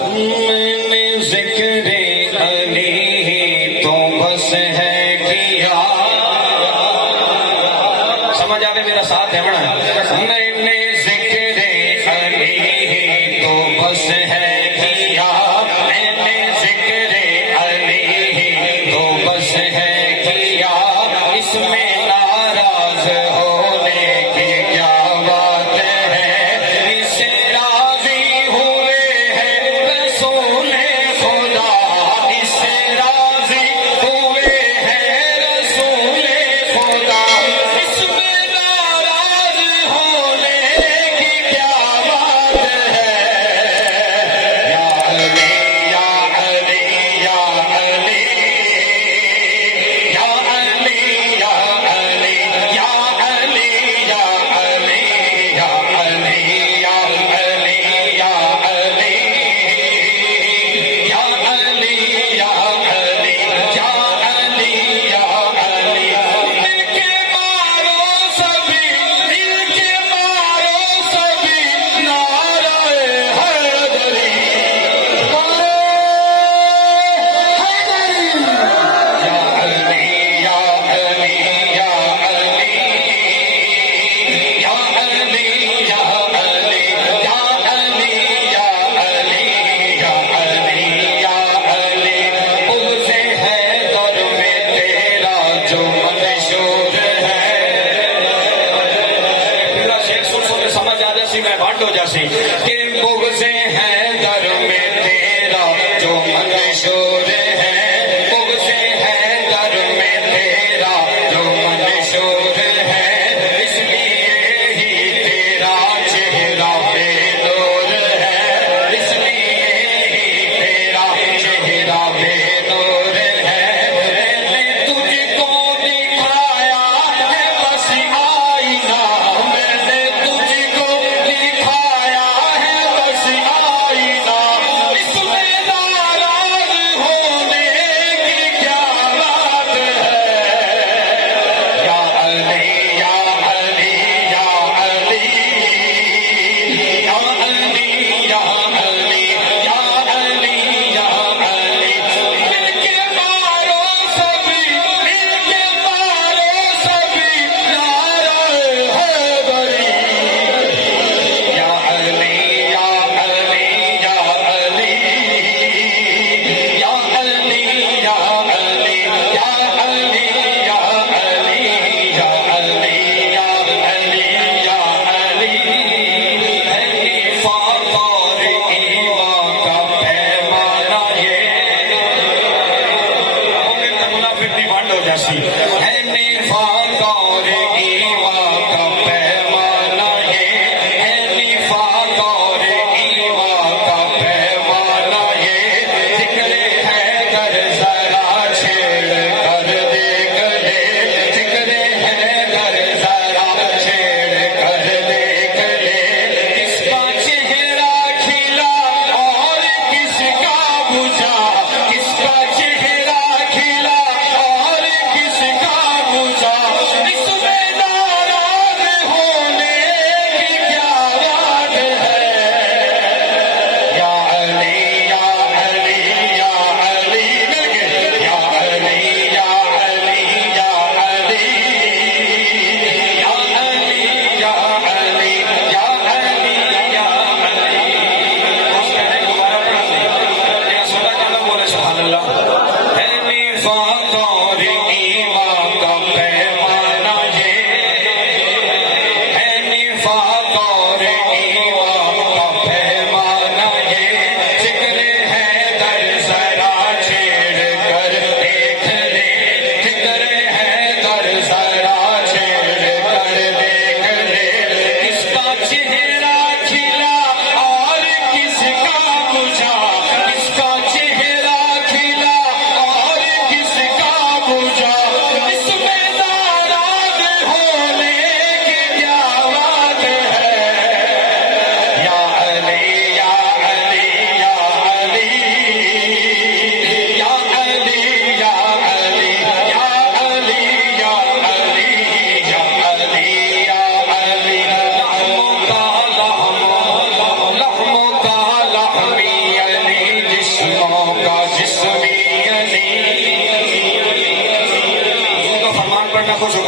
میں نے ذکر علی تو بس ہے کیا. سمجھ آوے میرا ساتھ ہے بڑا. میں نے ذکر علی تو بس ہے کیا. میں نے ذکر علی تو بس ہے کیا. اس میں ناراض ہونے کی کیا بات ہے. اس سے راضی ہوئے ہیں رسول خدا. اس سے راضی ہوئے ہیں رسول خدا. اس میں ناراض ہونے کی کیا بات ہے. یا علی یا علی یا علی یا علی یا علی یا علی یا علی یا علی یا علی یا علی یا علی یا علی یا علی یا علی. دل کے مارو سبھی دل کے مارو سبھی نعرہ حیدری. یا علی یا علی یا علی یا علی یا علی یا علی یا علی یا علی یا علی. بغض حیدر میں تیرا جو منشور ہے. پورا شیخ سن سن سمجھ آ جاسی میں بھٹ ہو جاسی کہ بغض حیدر میں تیرا جو منشور ہے. بغض حیدر میں تیرا جو منشور ہے. اس لیے ہی تیرا چہرہ بے نور ہے. اس لیے ہی تیرا چہرہ بے نور ہے. میں نے تجھ کو دکھایا ہے بس آئینہ. میں نے تجھ کو دکھایا ہے بس آئینہ. اس میں ناراض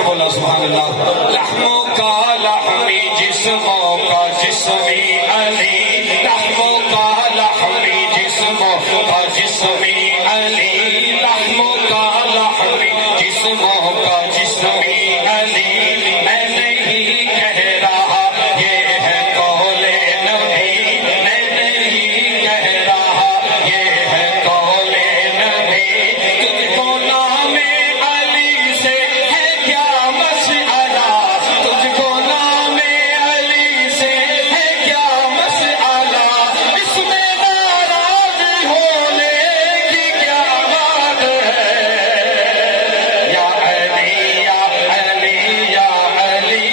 بولا سبحان اللہ. لحموں کا لحمی جسموں کا جسمی علی، لحموں کا لحمی جسموں کا جسمی علی، لحموں کا لحمی جسموں کا جسمی علی. میں نہیں کہہ رہا یہ ہے قول نبی، میں نہیں کہہ رہا یہ ہے قول نبی. تجھ کو نام علی سے ہے کیا مسئلہ، تجھ کو نام علی سے ہے کیا مسئلہ، اس میں ناراض ہونے کی کیا بات ہے. یا علی یا علی یا علی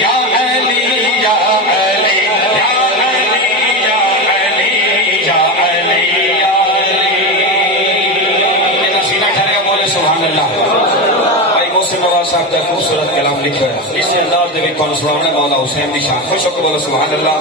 یا علی یا علی یا علی یا علی یا علی یا علی. میرا سینہ ٹھہر گیا، بولے سبحان اللہ. بھائی محسن نواز صاحب کا خوبصورت کلام لکھا ہے، اس انداز دے وچ کون سناونا مولا حسین دی شان. خوش ہو کے بولو سبحان اللہ.